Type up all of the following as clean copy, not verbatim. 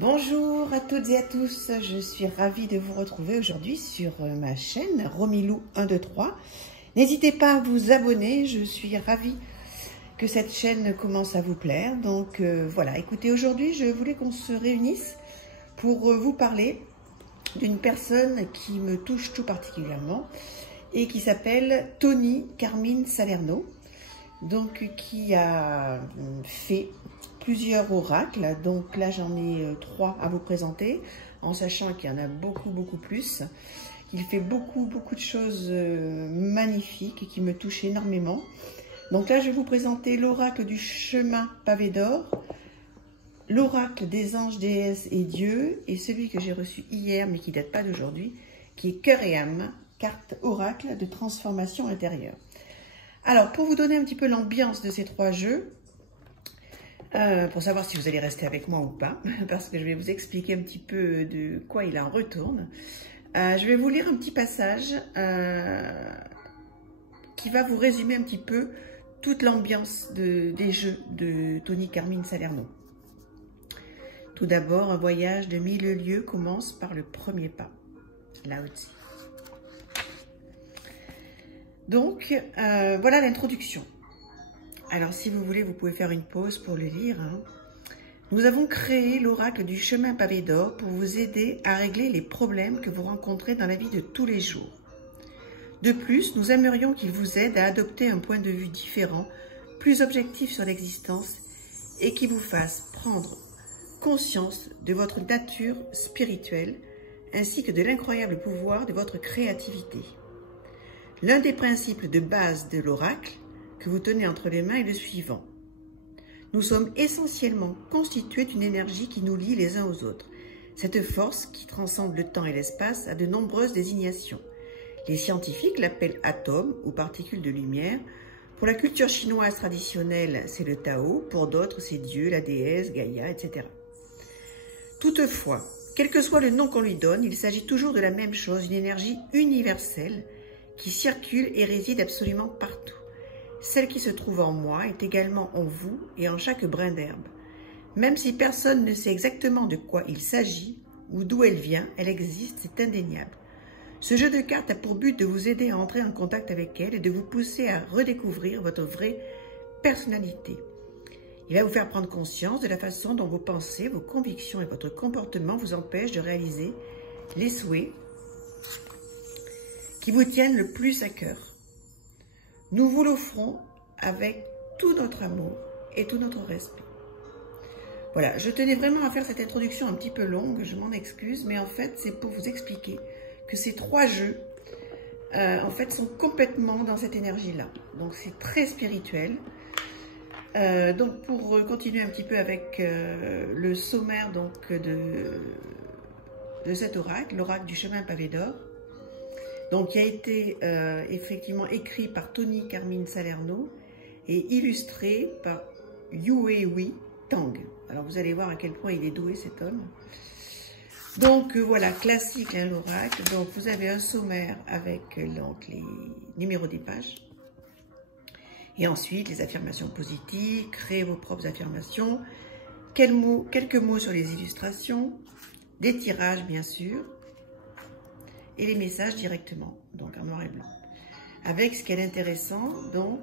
Bonjour à toutes et à tous, je suis ravie de vous retrouver aujourd'hui sur ma chaîne Romilou 123. N'hésitez pas à vous abonner, je suis ravie que cette chaîne commence à vous plaire. Donc voilà, écoutez, aujourd'hui je voulais qu'on se réunisse pour vous parler d'une personne qui me touche tout particulièrement et qui s'appelle Tony Carmine Salerno, donc qui a fait plusieurs oracles. Donc là j'en ai 3 à vous présenter, en sachant qu'il y en a beaucoup plus. Il fait beaucoup de choses magnifiques et qui me touchent énormément. Donc là je vais vous présenter l'oracle du chemin pavé d'or, l'oracle des anges, déesses et dieux, et celui que j'ai reçu hier mais qui date pas d'aujourd'hui, qui est cœur et âme, carte oracle de transformation intérieure. Alors pour vous donner un petit peu l'ambiance de ces 3 jeux, pour savoir si vous allez rester avec moi ou pas, parce que je vais vous expliquer un petit peu de quoi il en retourne. Je vais vous lire un petit passage qui va vous résumer un petit peu toute l'ambiance des jeux de Tony Carmine Salerno. Tout d'abord, un voyage de 1000 lieues commence par le premier pas. Lao Tzu. Donc, voilà l'introduction. Alors, si vous voulez, vous pouvez faire une pause pour le lire. Nous avons créé l'oracle du chemin pavé d'or pour vous aider à régler les problèmes que vous rencontrez dans la vie de tous les jours. De plus, nous aimerions qu'il vous aide à adopter un point de vue différent, plus objectif sur l'existence et qui vous fasse prendre conscience de votre nature spirituelle ainsi que de l'incroyable pouvoir de votre créativité. L'un des principes de base de l'oracle que vous tenez entre les mains est le suivant. Nous sommes essentiellement constitués d'une énergie qui nous lie les uns aux autres. Cette force, qui transcende le temps et l'espace, a de nombreuses désignations. Les scientifiques l'appellent atome ou particule de lumière. Pour la culture chinoise traditionnelle, c'est le Tao. Pour d'autres, c'est Dieu, la déesse, Gaïa, etc. Toutefois, quel que soit le nom qu'on lui donne, il s'agit toujours de la même chose, une énergie universelle qui circule et réside absolument partout. Celle qui se trouve en moi est également en vous et en chaque brin d'herbe. Même si personne ne sait exactement de quoi il s'agit ou d'où elle vient, elle existe, c'est indéniable. Ce jeu de cartes a pour but de vous aider à entrer en contact avec elle et de vous pousser à redécouvrir votre vraie personnalité. Il va vous faire prendre conscience de la façon dont vos pensées, vos convictions et votre comportement vous empêchent de réaliser les souhaits qui vous tiennent le plus à cœur. Nous vous l'offrons avec tout notre amour et tout notre respect. Voilà, je tenais vraiment à faire cette introduction un petit peu longue, je m'en excuse, mais en fait, c'est pour vous expliquer que ces 3 jeux, en fait, sont complètement dans cette énergie-là. Donc, c'est très spirituel. Donc, pour continuer un petit peu avec le sommaire donc, de cet oracle, l'oracle du chemin pavé d'or, donc, qui a été effectivement écrit par Tony Carmine Salerno et illustré par Yuehui Tang. Alors, vous allez voir à quel point il est doué, cet homme. Donc, voilà, classique, hein, l'oracle. Donc, vous avez un sommaire avec donc, les numéros des pages. Et ensuite, les affirmations positives, créez vos propres affirmations, quelques mots sur les illustrations, des tirages, bien sûr, et les messages directement, donc en noir et blanc. Avec ce qui est intéressant, donc,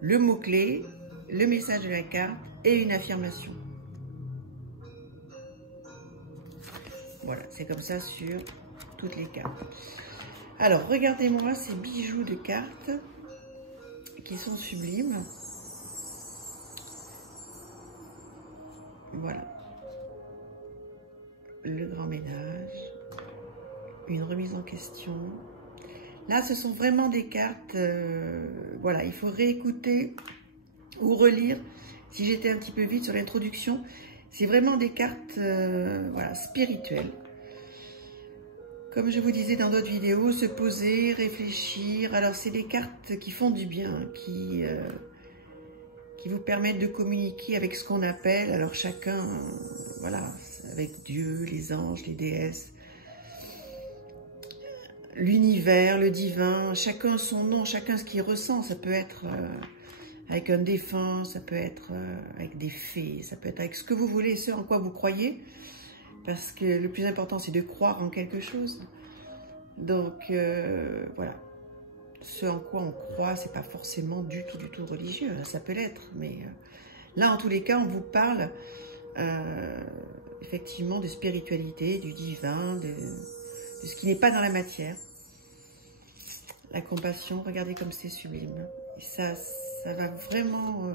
le mot-clé, le message de la carte et une affirmation. Voilà, c'est comme ça sur toutes les cartes. Alors, regardez-moi ces bijoux de cartes qui sont sublimes. Voilà. Le grand ménage. Une remise en question. Là, ce sont vraiment des cartes, voilà, il faut réécouter ou relire, si j'étais un petit peu vite sur l'introduction. C'est vraiment des cartes, voilà, spirituelles. Comme je vous disais dans d'autres vidéos, se poser, réfléchir. Alors, c'est des cartes qui font du bien, qui vous permettent de communiquer avec ce qu'on appelle, alors chacun, voilà, avec Dieu, les anges, les déesses, l'univers, le divin, chacun son nom, chacun ce qu'il ressent. Ça peut être avec un défunt, ça peut être avec des fées, ça peut être avec ce que vous voulez, ce en quoi vous croyez. Parce que le plus important, c'est de croire en quelque chose. Donc, voilà. Ce en quoi on croit, c'est pas forcément du tout religieux. Ça peut l'être, mais là, en tous les cas, on vous parle effectivement de spiritualité, du divin, de ce qui n'est pas dans la matière. La compassion, regardez comme c'est sublime. Et ça va vraiment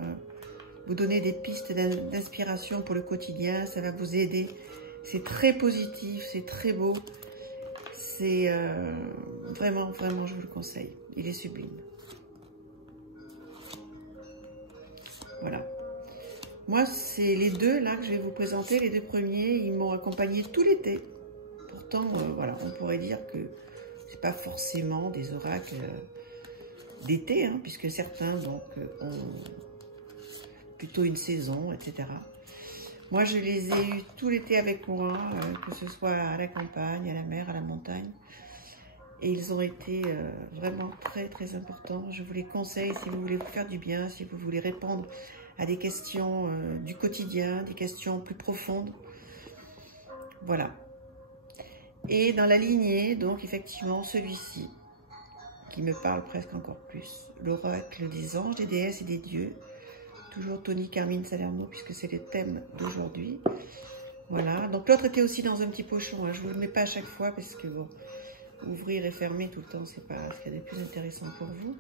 vous donner des pistes d'inspiration pour le quotidien. Ça va vous aider. C'est très positif, c'est très beau. C'est vraiment, je vous le conseille. Il est sublime. Voilà. Moi, c'est les deux là que je vais vous présenter. Les deux premiers, ils m'ont accompagné tout l'été. Pourtant, voilà, on pourrait dire que c'est pas forcément des oracles d'été, hein, puisque certains donc ont plutôt une saison, etc. Moi, je les ai eus tout l'été avec moi, que ce soit à la campagne, à la mer, à la montagne. Et ils ont été vraiment très importants. Je vous les conseille si vous voulez vous faire du bien, si vous voulez répondre à des questions du quotidien, des questions plus profondes. Voilà. Et dans la lignée, donc effectivement, celui-ci, qui me parle presque encore plus. L'oracle des anges, des déesses et des dieux. Toujours Tony Carmine Salerno, puisque c'est le thème d'aujourd'hui. Voilà. Donc l'autre était aussi dans un petit pochon. Hein. Je ne vous le mets pas à chaque fois, parce que bon, ouvrir et fermer tout le temps, c'est pas ce qu'il y a de plus intéressant pour vous.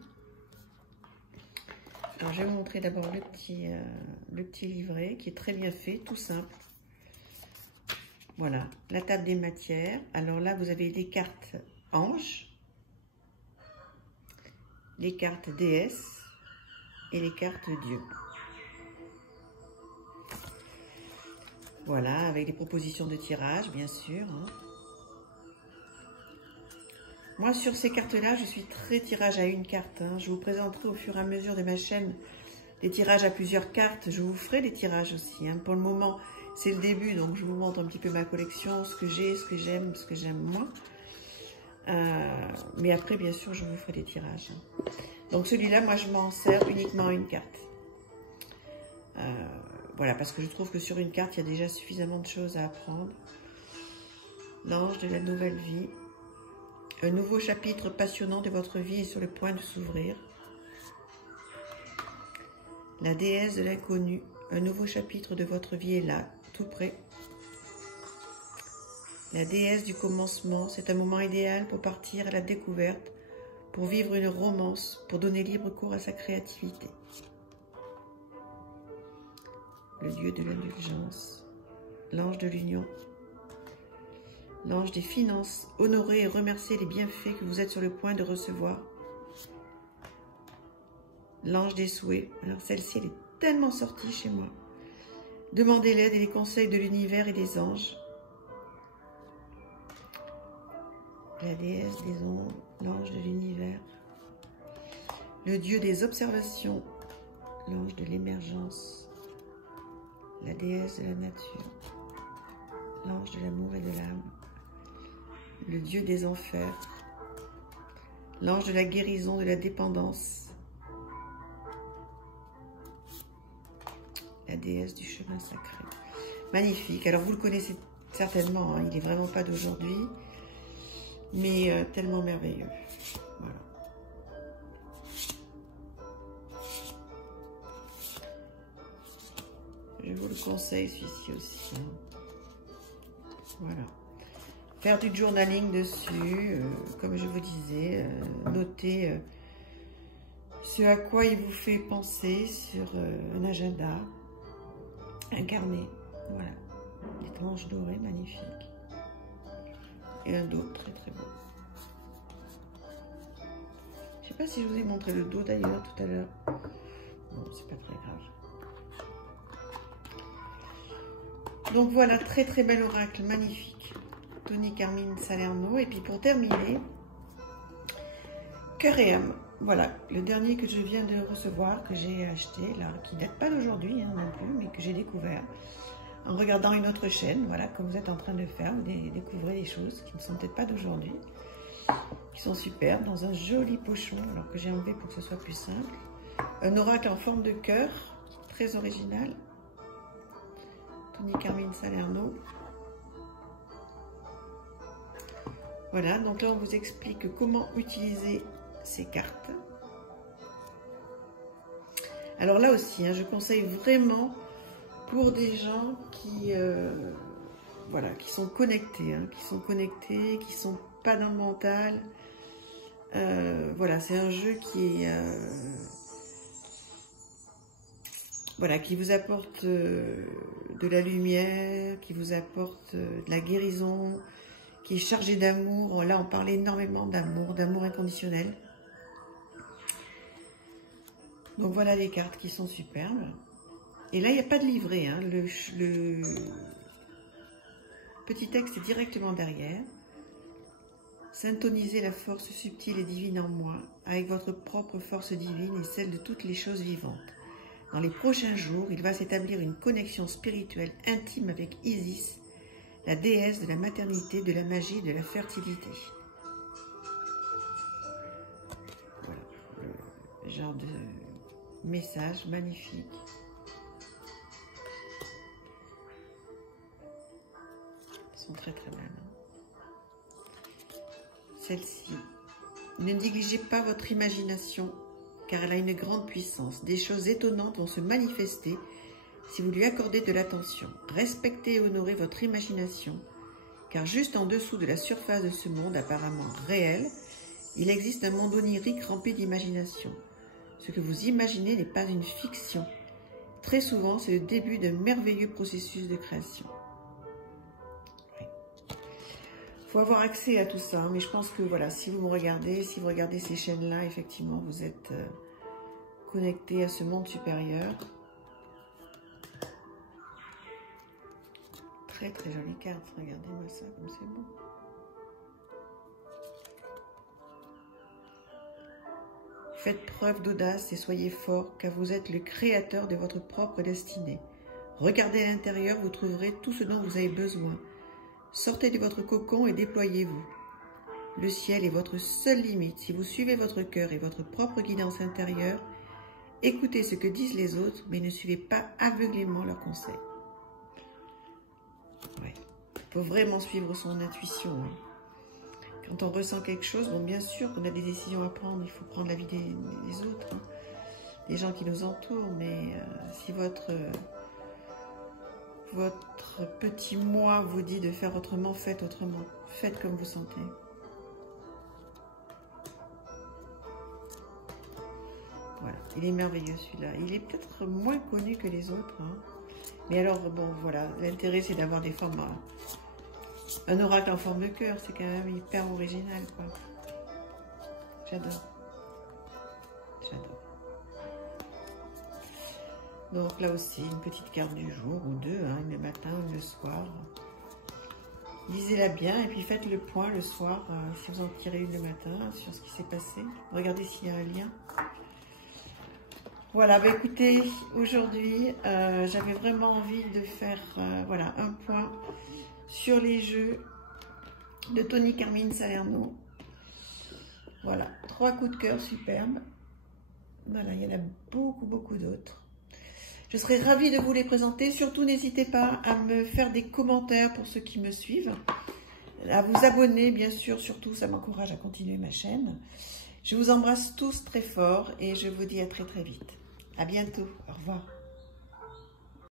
Alors, je vais vous montrer d'abord le petit livret, qui est très bien fait, tout simple. Voilà, la table des matières. Alors là, vous avez les cartes anges, les cartes déesses et les cartes dieux. Voilà, avec les propositions de tirage, bien sûr. Hein. Moi, sur ces cartes-là, je suis très tirage à une carte. Hein. Je vous présenterai au fur et à mesure de ma chaîne des tirages à plusieurs cartes. Je vous ferai des tirages aussi. Hein. Pour le moment, c'est le début, donc je vous montre un petit peu ma collection, ce que j'ai, ce que j'aime moins. Mais après, bien sûr, je vous ferai des tirages. Hein. Donc celui-là, moi, je m'en sers uniquement à une carte. Voilà, parce que je trouve que sur une carte, il y a déjà suffisamment de choses à apprendre. L'ange de la nouvelle vie. Un nouveau chapitre passionnant de votre vie est sur le point de s'ouvrir. La déesse de l'inconnu. Un nouveau chapitre de votre vie est là, tout près. La déesse du commencement. C'est un moment idéal pour partir à la découverte, pour vivre une romance, pour donner libre cours à sa créativité. Le dieu de l'indulgence, l'ange de l'union, l'ange des finances, honorer et remercier les bienfaits que vous êtes sur le point de recevoir. L'ange des souhaits, alors celle-ci elle est tellement sortie chez moi. Demandez l'aide et les conseils de l'univers et des anges. La déesse des ondes, l'ange de l'univers, le dieu des observations, l'ange de l'émergence. La déesse de la nature, l'ange de l'amour et de l'âme, le dieu des enfers, l'ange de la guérison, de la dépendance, la déesse du chemin sacré. Magnifique. Alors vous le connaissez certainement, hein, il n'est vraiment pas d'aujourd'hui, mais tellement merveilleux. Voilà. Je vous le conseille, celui-ci aussi. Hein. Voilà. Faire du journaling dessus, comme je vous disais, noter ce à quoi il vous fait penser sur un agenda, un carnet. Voilà. Des tranches dorées, magnifiques. Et un dos très beau. Je ne sais pas si je vous ai montré le dos d'ailleurs tout à l'heure. Bon, c'est pas très grave. Donc voilà, très bel oracle, magnifique. Tony Carmine Salerno. Et puis pour terminer, cœur et âme. Voilà, le dernier que je viens de recevoir, que j'ai acheté, là, qui date pas d'aujourd'hui hein, non plus, mais que j'ai découvert en regardant une autre chaîne. Voilà, comme vous êtes en train de faire, vous découvrez des choses qui ne sont peut-être pas d'aujourd'hui, qui sont superbes, dans un joli pochon, alors que j'ai enlevé pour que ce soit plus simple. Un oracle en forme de cœur, très original. Tony Carmine Salerno. Voilà, donc là on vous explique comment utiliser ces cartes. Alors là aussi, hein, je conseille vraiment pour des gens qui, voilà, qui sont connectés, hein, qui sont pas dans le mental. Voilà, c'est un jeu qui est, voilà, qui vous apporte de la lumière, qui vous apporte de la guérison, qui est chargé d'amour. Là, on parle énormément d'amour inconditionnel. Donc voilà les cartes qui sont superbes. Et là, il n'y a pas de livret, hein. Le petit texte est directement derrière. Syntonisez la force subtile et divine en moi avec votre propre force divine et celle de toutes les choses vivantes. Dans les prochains jours, il va s'établir une connexion spirituelle intime avec Isis, la déesse de la maternité, de la magie et de la fertilité. Voilà, le genre de message magnifique. Ils sont très très belles. Celle-ci. Ne négligez pas votre imagination, car elle a une grande puissance. Des choses étonnantes vont se manifester si vous lui accordez de l'attention. Respectez et honorez votre imagination, car juste en dessous de la surface de ce monde apparemment réel, il existe un monde onirique rempli d'imagination. Ce que vous imaginez n'est pas une fiction. Très souvent, c'est le début d'un merveilleux processus de création. Il faut avoir accès à tout ça, mais je pense que voilà, si vous me regardez, si vous regardez ces chaînes-là, effectivement, vous êtes connecté à ce monde supérieur. Très très jolie carte, regardez-moi ça, comme c'est beau. Faites preuve d'audace et soyez fort, car vous êtes le créateur de votre propre destinée. Regardez à l'intérieur, vous trouverez tout ce dont vous avez besoin. Sortez de votre cocon et déployez-vous. Le ciel est votre seule limite. Si vous suivez votre cœur et votre propre guidance intérieure, écoutez ce que disent les autres, mais ne suivez pas aveuglément leurs conseils. Ouais. Il faut vraiment suivre son intuition. Hein. Quand on ressent quelque chose, bon, bien sûr qu'on a des décisions à prendre, il faut prendre l'avis des autres, hein, des gens qui nous entourent, mais si votre petit moi vous dit de faire autrement, faites autrement. Faites comme vous sentez. Voilà, il est merveilleux celui-là. Il est peut-être moins connu que les autres. Hein. Mais alors, bon, voilà, l'intérêt c'est d'avoir des formes... Un oracle en forme de cœur, c'est quand même hyper original, quoi. J'adore. J'adore. Donc là aussi, une petite carte du jour ou deux, hein, le matin ou le soir. Lisez-la bien et puis faites le point le soir, si vous en tirez une le matin, sur ce qui s'est passé. Regardez s'il y a un lien. Voilà, bah écoutez, aujourd'hui, j'avais vraiment envie de faire voilà, un point sur les jeux de Tony Carmine Salerno. Voilà, 3 coups de cœur superbes. Voilà, il y en a beaucoup d'autres. Je serais ravie de vous les présenter. Surtout, n'hésitez pas à me faire des commentaires pour ceux qui me suivent. À vous abonner, bien sûr, surtout, ça m'encourage à continuer ma chaîne. Je vous embrasse tous très fort et je vous dis à très vite. À bientôt. Au revoir.